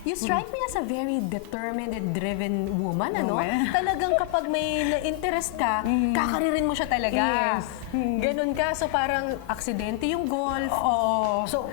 You strike me as a very determined and driven woman, ano? Woman. Talagang kapag may na-interest ka, kakaririn mo siya talaga. Yes. Ganun ka, so parang aksidente yung golf. Oo. So,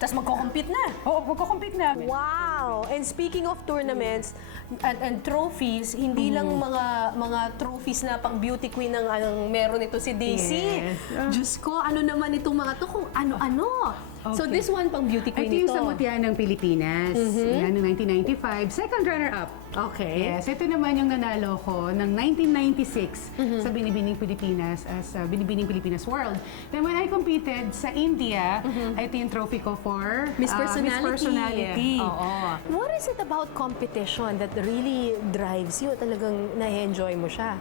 tas magko-compete na. Oo, magko-compete na. Wow! And speaking of tournaments and trophies, hindi lang mga trophies na pang beauty queen ang meron ito si Daisy. Yes. Diyos ko, ano naman itong mga to kung ano-ano. So Okay. this one pang beauty queen Ito yung sa Mutya ng Pilipinas. Yan, noong 1995. Second runner-up. Okay. Yes, ito naman yung nanalo ko ng 1996 sa Binibining Pilipinas as Binibining Pilipinas World. Then when I competed sa India, ito yung trophy ko for Miss Personality. Miss Personality. Oo. What is it about competition that really drives you? Talagang na-enjoy mo siya?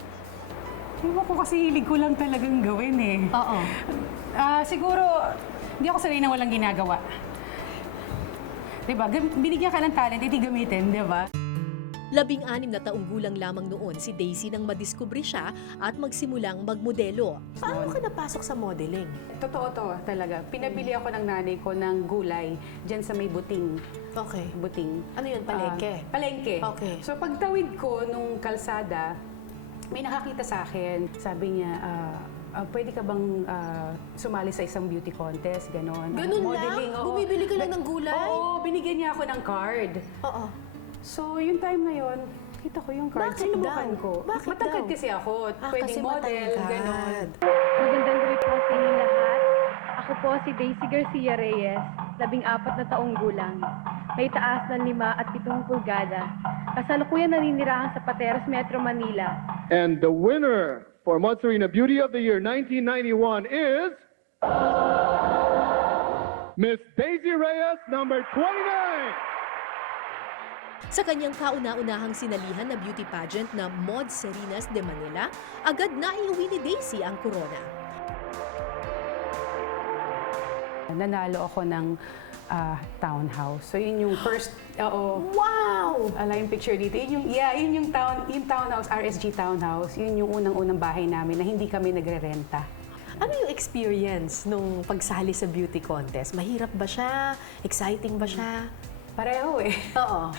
Iba ko kasi hilig ko lang talagang gawin eh. Oo. Siguro, hindi ako sanay na walang ginagawa. Diba? Binigyan ka ng talent, iti gamitin, diba? 16 na taong gulang lamang noon si Daisy nang madiskubre siya at magsimulang magmodelo. Paano ka napasok sa modeling? Totoo to talaga. Pinabili ako ng nanay ko ng gulay dyan sa may buting. Okay. Buting. Ano yun, palengke? Palengke. Okay. So pagtawid ko nung kalsada, may nakakita sa akin. Sabi niya, pwede ka bang sumali sa isang beauty contest, gano'n. Ganun Modeling, lang? oo. Bumibili ka lang ng gulay? Oo, binigyan niya ako ng card. Oo. So, yung time na yun, kita ko yung card, Bakit sinubukan daw? ko. Bakit Matangkad daw? kasi ako, Ah, pwedeng kasi model, matangkad. gano'n. Magandang gabi po sa inyo lahat. Ako po si Daisy Garcia Reyes, 14 na taong gulang. May taas ng 5 at 7 pulgada. Kasalukuyan naninirahan sa Pateros, Metro Manila. And the winner for Mozzarina Beauty of the Year 1991 is Miss Daisy Reyes, number 29. Sa kanyang kauna-unahang sinalihan na beauty pageant na Mod Serinas de Manila, agad na iuwi ni Daisy ang corona. Nanalo ako ng townhouse. So, yun yung first, Wow! ala yung picture dito. Yun yung townhouse, RSG townhouse. Yun yung unang-unang bahay namin na hindi kami nagre-renta. Ano yung experience nung pagsali sa beauty contest? Mahirap ba siya? Exciting ba siya? Pareho eh. Oo.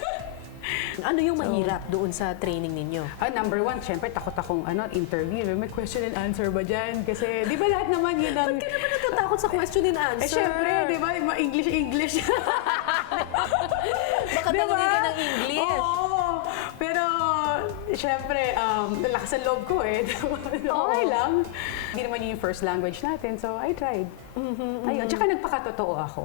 Ano yung mahirap doon sa training ninyo? Number one, syempre takot akong interview. May question and answer ba dyan? Kasi, di ba lahat naman yun ang... Ba't ka naman natatakot sa question and answer? Eh, syempre, di ba? English. Baka tanungin ka ng English. Oo. Pero, syempre, nalakas ang loob ko eh. Okay lang. Hindi naman yun yung first language natin, so I tried. Ayun, tsaka nagpakatotoo ako.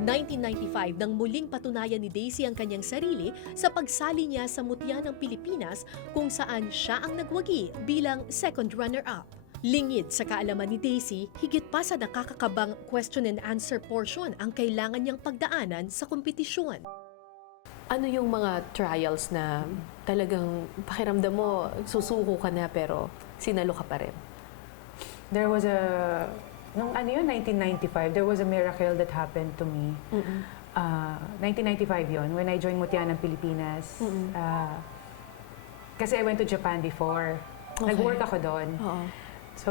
1995 nang muling patunayan ni Daisy ang kanyang sarili sa pagsali niya sa Mutya ng Pilipinas kung saan siya ang nagwagi bilang second runner-up. Lingid sa kaalaman ni Daisy, higit pa sa nakakakabang question and answer portion ang kailangan niyang pagdaanan sa kompetisyon. Ano yung mga trials na talagang pakiramdam mo, susuko ka na pero sinalo ka pa rin? There was nung 1995, there was a miracle that happened to me. 1995 yon when I joined Mutya ng Pilipinas. Kasi I went to Japan before. Okay. Nag-work ako doon. Oo. So,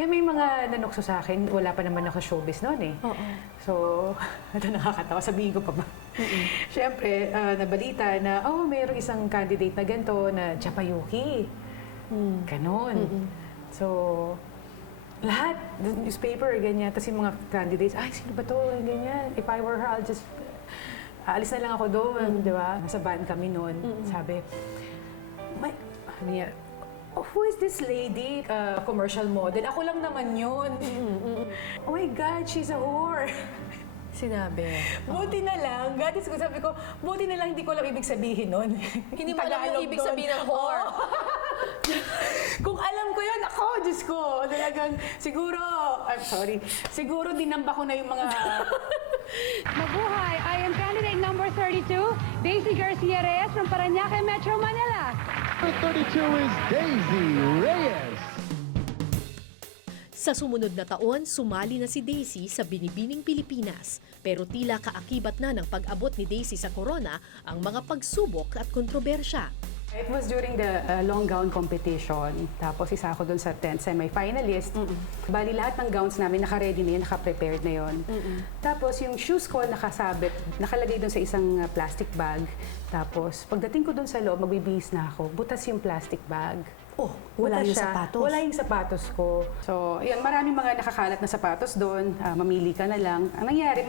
may mga nanukso sa akin. Wala pa naman ako showbiz noon eh. Oo. So, ito nakakatawa. Sabihin ko pa ba? Siyempre, nabalita na, mayroong isang candidate na ganito na Japayuki. Ganon. So, lahat, the newspaper, ganyan. Tapos yung mga candidates, ay, sino ba to? Ganyan. If I were her, I'll just, aalis na lang ako doon, di ba? Nasa van kami noon. Sabi, who is this lady? Commercial model. Ako lang naman yun. Oh my God, she's a whore. Sinabi. Buti na lang. God is good. Sabi ko, buti na lang hindi ko alam ibig sabihin nun. Hindi mo alam yung ibig sabihin ng whore. Kung alam ko yun, ako, Diyos ko, talagang, siguro, I'm sorry, siguro dinamba ko na yung mga... Mabuhay! I am candidate number 32, Daisy Garcia Reyes from Parañaque, Metro Manila. Number 32 is Daisy Reyes. Sa sumunod na taon, sumali na si Daisy sa Binibining Pilipinas. Pero tila kaakibat na ng pag-abot ni Daisy sa corona ang mga pagsubok at kontrobersya. It was during the long gown competition. Tapos isa ako dun sa 10th semi-finalist. Bali lahat ng gowns namin naka-ready na yun, naka-prepared na yun. Tapos yung shoes ko nakasabit, nakalagay dun sa isang plastic bag. Tapos pagdating ko dun sa loob, magbibihis na ako. Butas yung plastic bag. Oh, wala Butas yung siya. sapatos. Wala yung sapatos ko. So, yun, maraming mga nakakalat na sapatos doon. Mamili ka na lang. Ang nangyari,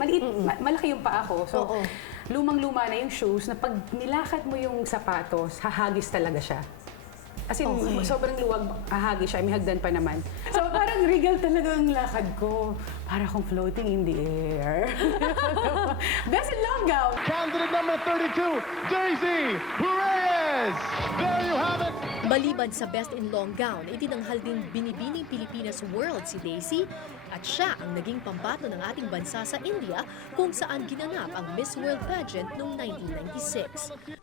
malaki yung paa ko. So, Oo. lumang-luma na yung shoes na pag nilakad mo yung sapatos, hahagis talaga siya. As in, sobrang luwag, hahagis siya. May hagdan pa naman. So, parang regal talaga ang lakad ko. Para akong floating in the air. Best in long gown! Candidate number 32, Daisy Reyes. There you have it. Maliban sa Best in Long Gown, itinanghal din Binibining Pilipinas World si Daisy at siya ang naging pambato ng ating bansa sa India kung saan ginanap ang Miss World pageant noong 1996.